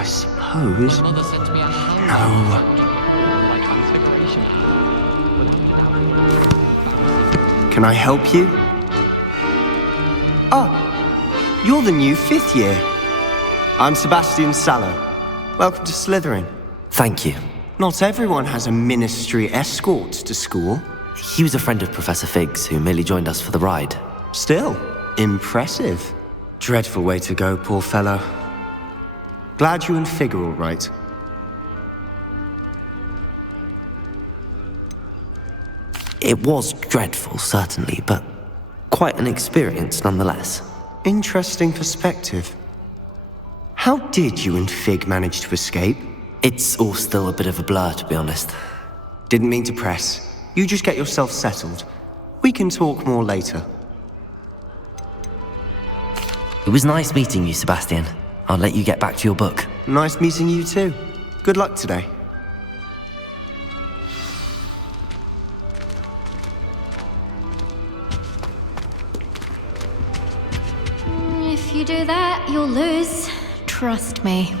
I suppose... My mother said to me I had No. my transfiguration. Can I help you? Oh, you're the new 5th year. I'm Sebastian Sallow. Welcome to Slytherin. Thank you. Not everyone has a ministry escort to school. He was a friend of Professor Fig's who merely joined us for the ride. Still, impressive. Dreadful way to go, poor fellow. Glad you and Fig are all right. It was dreadful, certainly, but quite an experience nonetheless. Interesting perspective. How did you and Fig manage to escape? It's all still a bit of a blur, to be honest. Didn't mean to press. You just get yourself settled. We can talk more later. It was nice meeting you, Sebastian. I'll let you get back to your book. Nice meeting you too. Good luck today. If you do that, you'll lose. Trust me.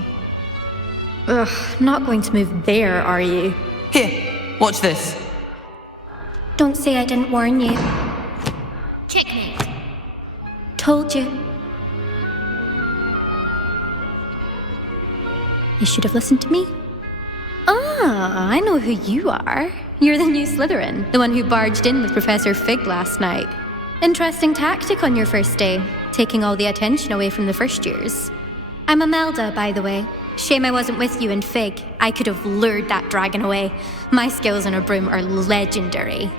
Ugh, not going to move there, are you? Here, watch this. Don't say I didn't warn you. Checkmate. Told you. You should have listened to me. Ah, I know who you are. You're the new Slytherin, the one who barged in with Professor Fig last night. Interesting tactic on your first day, taking all the attention away from the first years. I'm Imelda, by the way. Shame I wasn't with you and Fig. I could have lured that dragon away. My skills on a broom are legendary.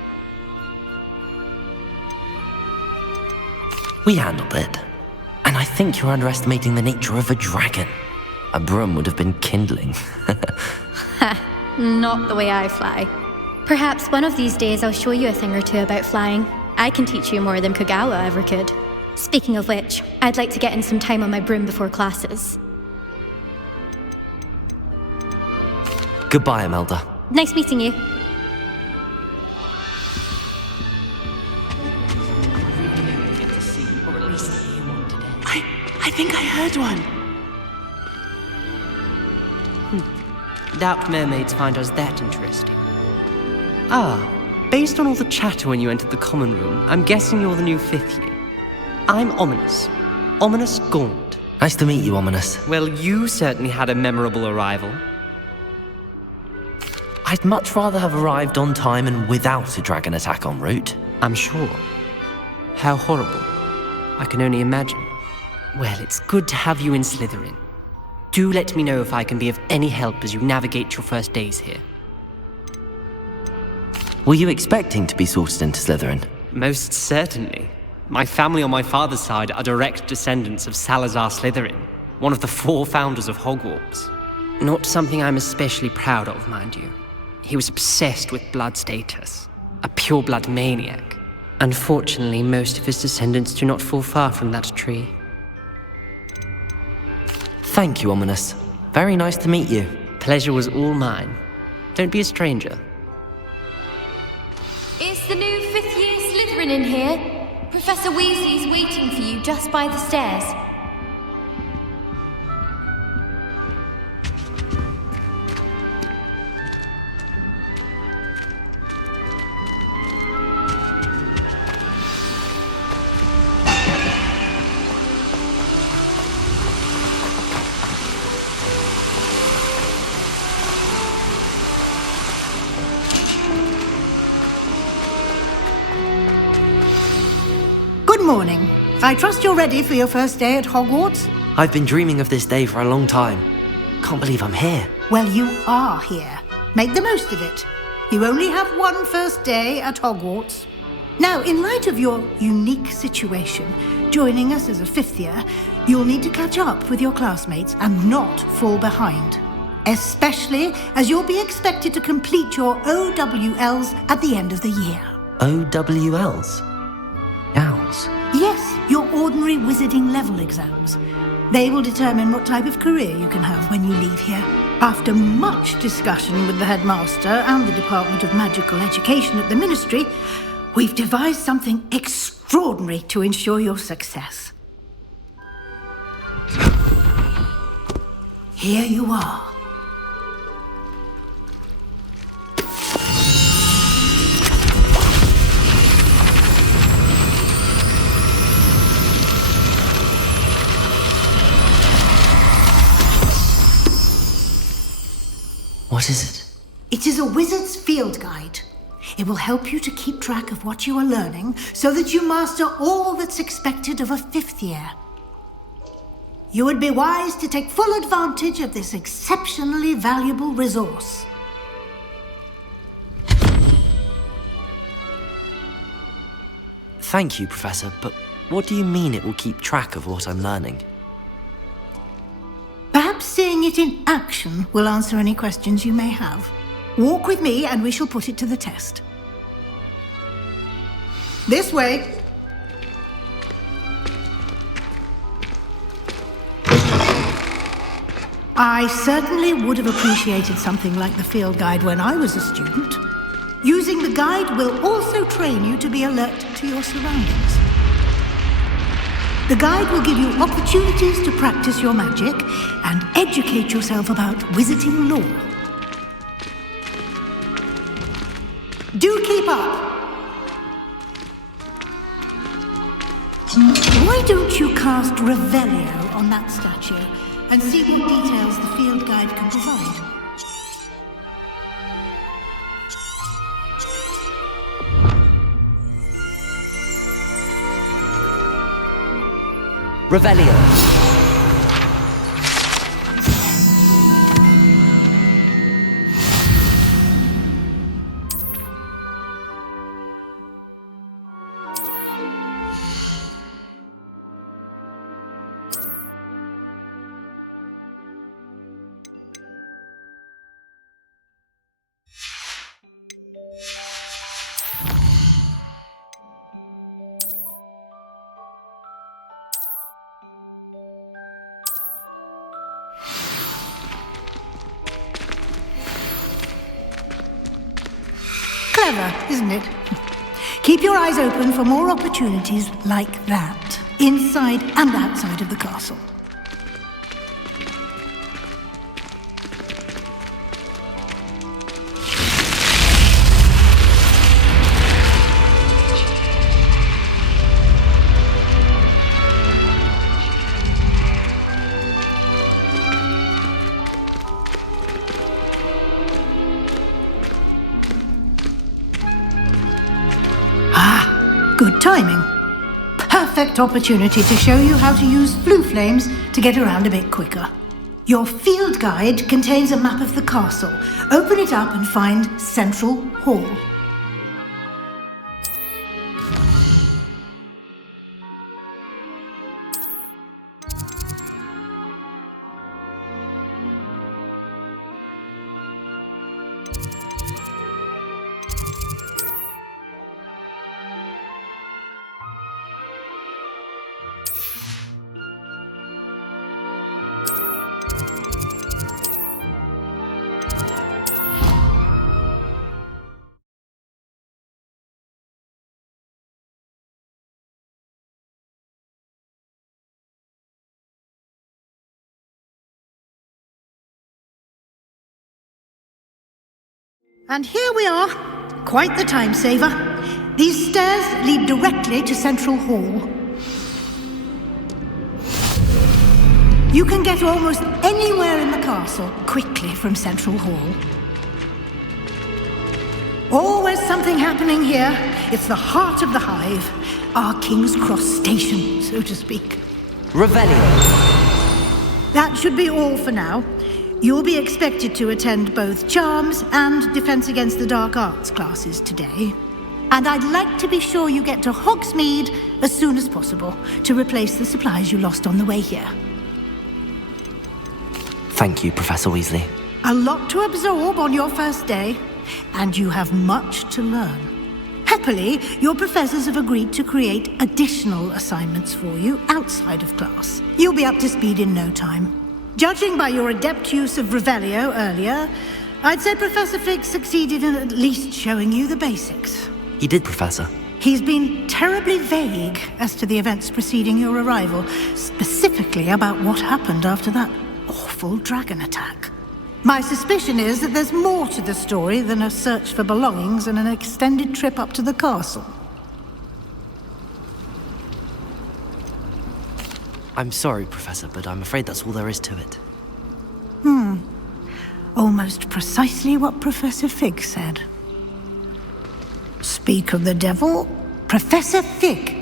We handled it. And I think you're underestimating the nature of a dragon. A broom would have been kindling. Ha, not the way I fly. Perhaps one of these days I'll show you a thing or two about flying. I can teach you more than Kogawa ever could. Speaking of which, I'd like to get in some time on my broom before classes. Goodbye, Imelda. Nice meeting you. I think I heard one. Doubt mermaids find us that interesting. Ah, based on all the chatter when you entered the common room, I'm guessing you're the new 5th year. I'm Ominous. Ominous Gaunt. Nice to meet you, Ominous. Well, you certainly had a memorable arrival. I'd much rather have arrived on time and without a dragon attack en route. I'm sure. How horrible. I can only imagine. Well, it's good to have you in Slytherin. Do let me know if I can be of any help as you navigate your first days here. Were you expecting to be sorted into Slytherin? Most certainly. My family on my father's side are direct descendants of Salazar Slytherin, one of the 4 founders of Hogwarts. Not something I'm especially proud of, mind you. He was obsessed with blood status, a pure-blood maniac. Unfortunately, most of his descendants do not fall far from that tree. Thank you, Ominous. Very nice to meet you. Pleasure was all mine. Don't be a stranger. Is the new 5th year Slytherin in here? Professor Weasley's waiting for you just by the stairs. Good morning. I trust you're ready for your first day at Hogwarts? I've been dreaming of this day for a long time. Can't believe I'm here. Well, you are here. Make the most of it. You only have one first day at Hogwarts. Now, in light of your unique situation, joining us as a 5th year, you'll need to catch up with your classmates and not fall behind. Especially as you'll be expected to complete your OWLs at the end of the year. OWLs? Owls? Yes, your ordinary wizarding level exams. They will determine what type of career you can have when you leave here. After much discussion with the headmaster and the Department of Magical Education at the Ministry, we've devised something extraordinary to ensure your success. here you are. What is it? It is a wizard's field guide. It will help you to keep track of what you are learning so that you master all that's expected of a 5th year. You would be wise to take full advantage of this exceptionally valuable resource. Thank you, Professor, but what do you mean it will keep track of what I'm learning? Perhaps seeing it in action will answer any questions you may have. Walk with me and we shall put it to the test. This way. I certainly would have appreciated something like the field guide when I was a student. Using the guide will also train you to be alert to your surroundings. The guide will give you opportunities to practice your magic and educate yourself about wizarding lore. Do keep up! Why don't you cast Revelio on that statue and see what details the field guide can provide? Revelio! Clever, isn't it? Keep your eyes open for more opportunities like that, inside and outside of the castle. Good timing. Perfect opportunity to show you how to use flue flames to get around a bit quicker. Your field guide contains a map of the castle. Open it up and find Central Hall. And here we are. Quite the time saver. These stairs lead directly to Central Hall. You can get almost anywhere in the castle quickly from Central Hall. Always something happening here. It's the heart of the hive. Our King's Cross station, so to speak. Revelio! That should be all for now. You'll be expected to attend both Charms and Defense Against the Dark Arts classes today. And I'd like to be sure you get to Hogsmeade as soon as possible to replace the supplies you lost on the way here. Thank you, Professor Weasley. A lot to absorb on your first day, and you have much to learn. Happily, your professors have agreed to create additional assignments for you outside of class. You'll be up to speed in no time. Judging by your adept use of Revelio earlier, I'd say Professor Fig succeeded in at least showing you the basics. He did, Professor. He's been terribly vague as to the events preceding your arrival, specifically about what happened after that awful awful dragon attack. My suspicion is that there's more to the story than a search for belongings and an extended trip up to the castle. I'm sorry, Professor, but I'm afraid that's all there is to it. Almost precisely what Professor Fig said. Speak of the devil, Professor Fig.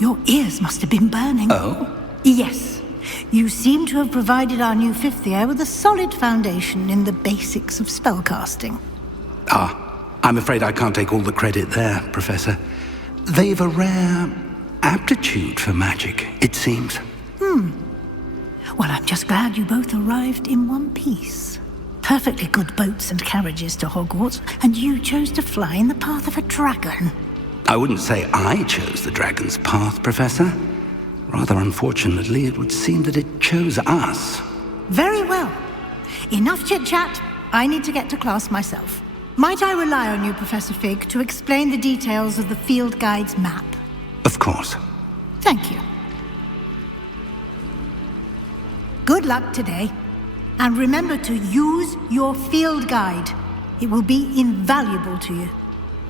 Your ears must have been burning. Oh? Yes. You seem to have provided our new fifth year with a solid foundation in the basics of spellcasting. I'm afraid I can't take all the credit there, Professor. They've a rare aptitude for magic, it seems. Well, I'm just glad you both arrived in one piece. Perfectly good boats and carriages to Hogwarts, and you chose to fly in the path of a dragon. I wouldn't say I chose the dragon's path, Professor. Rather unfortunately, it would seem that it chose us. Very well. Enough chit-chat. I need to get to class myself. Might I rely on you, Professor Fig, to explain the details of the field guide's map? Of course. Thank you. Good luck today. And remember to use your field guide. It will be invaluable to you.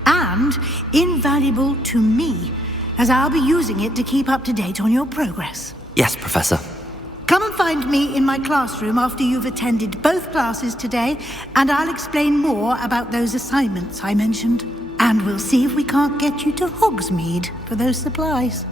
And invaluable to me, as I'll be using it to keep up to date on your progress. Yes, Professor. Come and find me in my classroom after you've attended both classes today, and I'll explain more about those assignments I mentioned. And we'll see if we can't get you to Hogsmeade for those supplies.